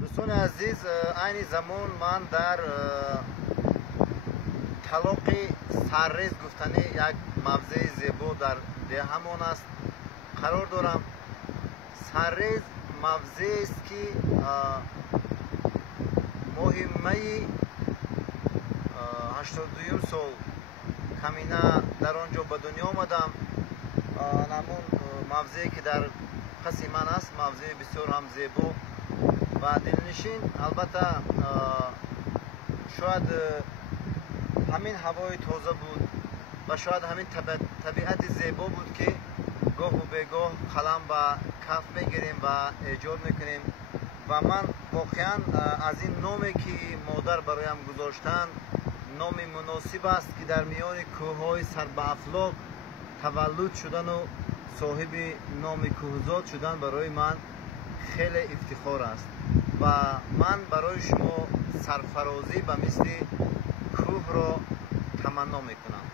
دوستان عزیز، این زمان من در طلاق سرریز گفتنی یک موضع زیبا در دهمان است قرار دارم. سرریز موضع است که مهمه 82 سال کمینه در آنجا به دنیا آمدم. نمون موضعی که در پس من است، موضع بسیار هم زیبا و دلنشین. البته شاید همین هوای تازه بود و شاید همین طبیعت زیبا بود که گاه و بگاه قلم و کف میگیریم و ایجاد میکنیم و من واقعا از این نامی که مادر برایم گذاشتن نامی مناسب است که در میان کوههای سر به افلاک تولد شدن و صاحب نام کوهزاد شدن برای من خیلی افتخار است و من برای شما سرفرازی به مثل کوه را تمنا میکنم.